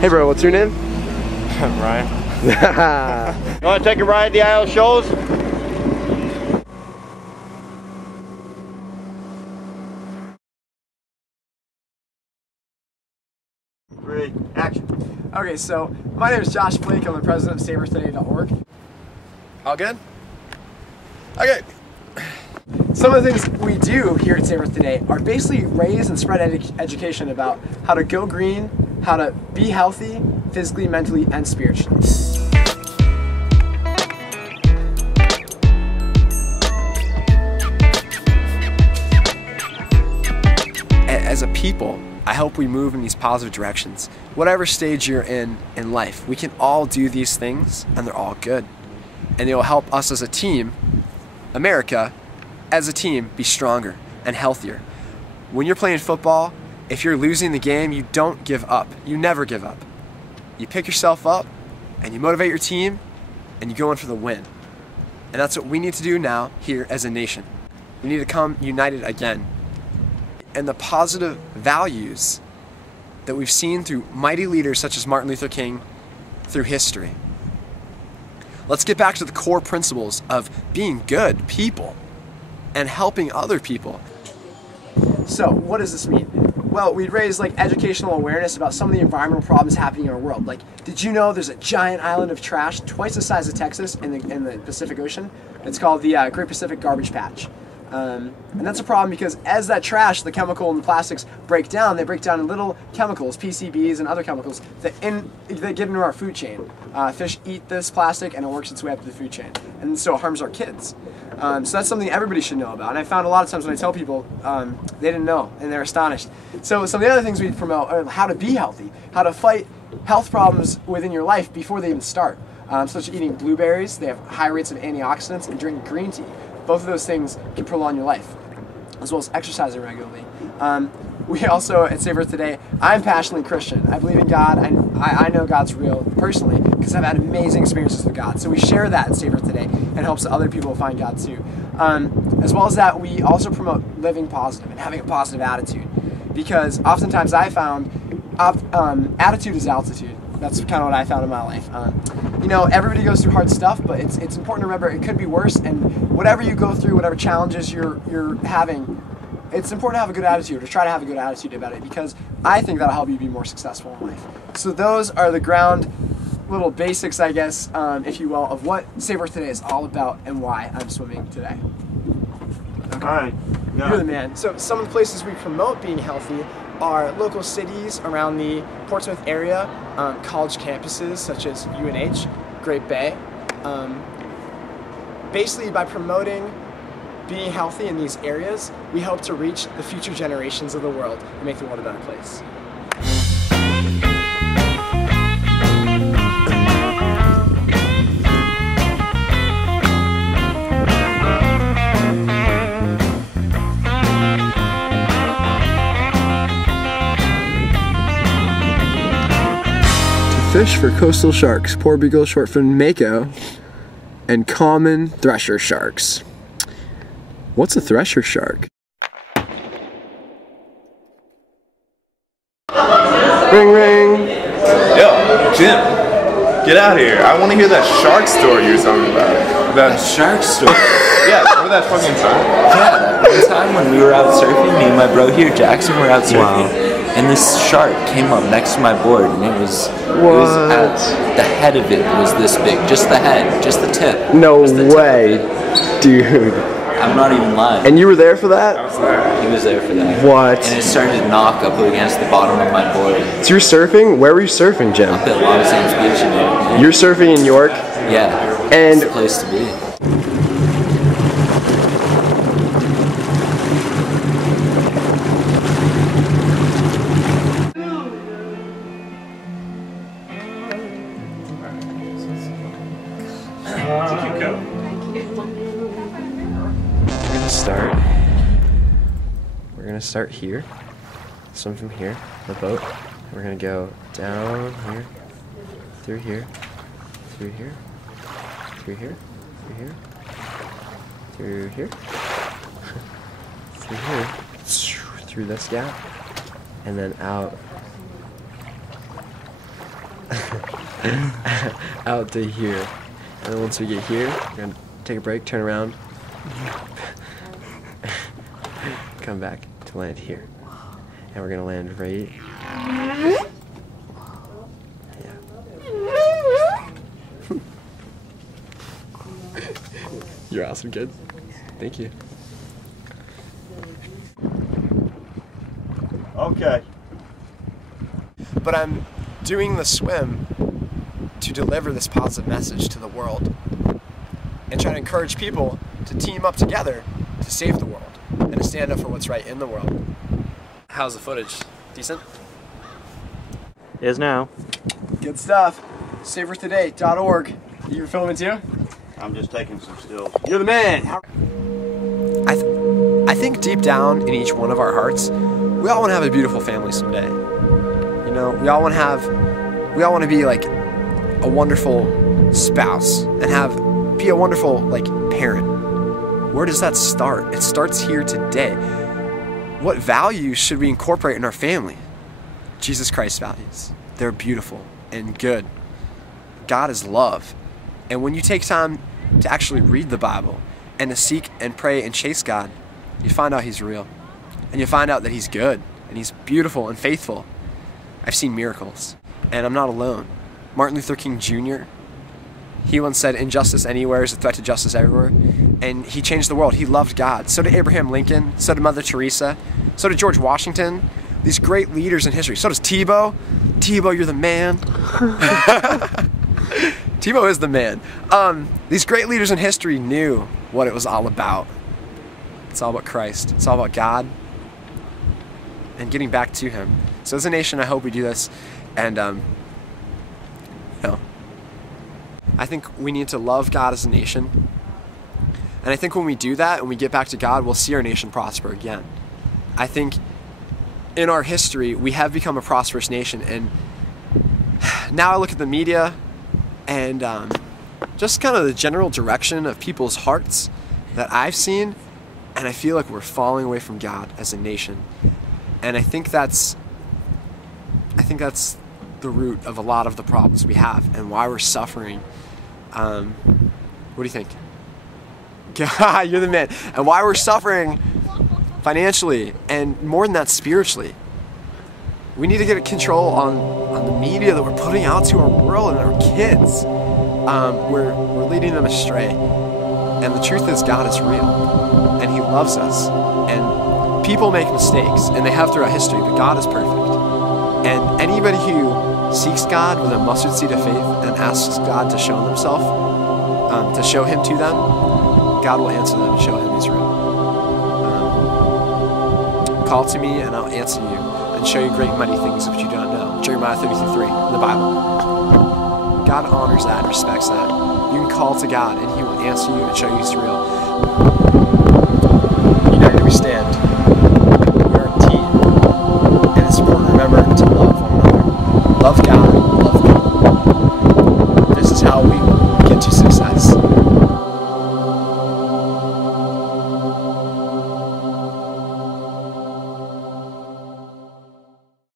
Hey bro, what's your name? Ryan. You want to take a ride the aisle shows? Three, action. Okay, so my name is Josh Blake. I'm the president of SavorToday.org. All good? Okay. Some of the things we do here at Save Earth Today are basically raise and spread education about how to go green, how to be healthy, physically, mentally, and spiritually. As a people, I hope we move in these positive directions. Whatever stage you're in life, we can all do these things, and they're all good. And it will help us as a team, America, as a team, be stronger and healthier. When you're playing football, if you're losing the game, you don't give up. You never give up. You pick yourself up, and you motivate your team, and you go in for the win. And that's what we need to do now here as a nation. We need to come united again. And the positive values that we've seen through mighty leaders such as Martin Luther King through history. Let's get back to the core principles of being good people and helping other people. So, what does this mean? Well, we'd raise educational awareness about some of the environmental problems happening in our world. Did you know there's a giant island of trash twice the size of Texas in the Pacific Ocean? It's called the Great Pacific Garbage Patch. And that's a problem because as that trash, the chemical and the plastics break down, they break down in little chemicals, PCBs and other chemicals, that get into our food chain. Fish eat this plastic and it works its way up the food chain. And so it harms our kids. So that's something everybody should know about. And I found a lot of times when I tell people, they didn't know and they're astonished. So some of the other things we promote are how to be healthy, how to fight health problems within your life before they even start. Such as eating blueberries, they have high rates of antioxidants, and drinking green tea. Both of those things can prolong your life, as well as exercising regularly. We also, at Save Earth Today, I'm passionately Christian. I believe in God. I know God's real personally because I've had amazing experiences with God. So we share that at Save Earth Today and helps other people find God too. As well as that, we also promote living positive and having a positive attitude, because oftentimes I found attitude is altitude. That's kind of what I found in my life. You know, everybody goes through hard stuff, but it's important to remember it could be worse. And whatever you go through, whatever challenges you're having, it's important to have a good attitude, or try to have a good attitude about it, because I think that'll help you be more successful in life. So those are the ground little basics, I guess, if you will, of what Save Earth Today is all about and why I'm swimming today. Okay. All right. Yeah. You're the man. So some of the places we promote being healthy are local cities around the Portsmouth area, college campuses such as UNH, Great Bay. Basically, by promoting being healthy in these areas, we hope to reach the future generations of the world and make the world a better place. Fish for coastal sharks, porbeagle, short-finned mako, and common thresher sharks. What's a thresher shark? Ring ring! Yo, Jim, get out here. I want to hear that shark story you were talking about. That shark story? Yeah, remember that fucking time? Yeah, that one time when we were out surfing, me and my bro here, Jackson, were out surfing. Wow. And this shark came up next to my board, and it was at the head of it was this big, just the head, just the tip. No way, dude. I'm not even lying. And you were there for that? I was there. He was there for that. What? And it started to knock up against the bottom of my board. So you're surfing? Where were you surfing, Jim? Up at Long Sands Beach in New York. You're surfing in York? Yeah. And it's the place to be. We're gonna start here, swim from here, the boat. We're gonna go down here, through here, through here, through here, through here, through here, through here, through this gap, and then out out to here. And then once we get here, we're gonna take a break, turn around, come back to land here. And we're gonna land right. Yeah. You're awesome, kid. Thank you. Okay. But I'm doing the swim to deliver this positive message to the world and try to encourage people to team up together to save the world and to stand up for what's right in the world. How's the footage? Decent? Is now. Good stuff. SaverToday.org. You filming too? I'm just taking some stills. You're the man. I think deep down in each one of our hearts, we all want to have a beautiful family someday. You know, we all want to be like a wonderful spouse and be a wonderful like parent. Where does that start? It starts here today. What values should we incorporate in our family? Jesus Christ's values. They're beautiful and good. God is love. And when you take time to actually read the Bible and to seek and pray and chase God, you find out He's real. And you find out that He's good and He's beautiful and faithful. I've seen miracles, and I'm not alone. Martin Luther King Jr., he once said, "Injustice anywhere is a threat to justice everywhere." And he changed the world. He loved God. So did Abraham Lincoln. So did Mother Teresa. So did George Washington. These great leaders in history. So does Tebow. Tebow, you're the man. Tebow is the man. These great leaders in history knew what it was all about. It's all about Christ. It's all about God and getting back to Him. So as a nation, I hope we do this. And, you know, I think we need to love God as a nation. And I think when we do that and we get back to God, we'll see our nation prosper again. I think in our history, we have become a prosperous nation. And now I look at the media and just kind of the general direction of people's hearts that I've seen, and I feel like we're falling away from God as a nation. And I think that's the root of a lot of the problems we have and why we're suffering. What do you think? God, you're the man. And why we're suffering financially and more than that spiritually. We need to get control on the media that we're putting out to our world and our kids. We're leading them astray. And the truth is, God is real and He loves us. And people make mistakes, and they have throughout history, but God is perfect. And anybody who seeks God with a mustard seed of faith and asks God to show Himself, to show Him to them, God will answer them and show Him He's real. Call to me and I'll answer you and show you great mighty things which you don't know. Jeremiah 33:3 in the Bible. God honors that and respects that. You can call to God and He will answer you and show you He's real. United we stand.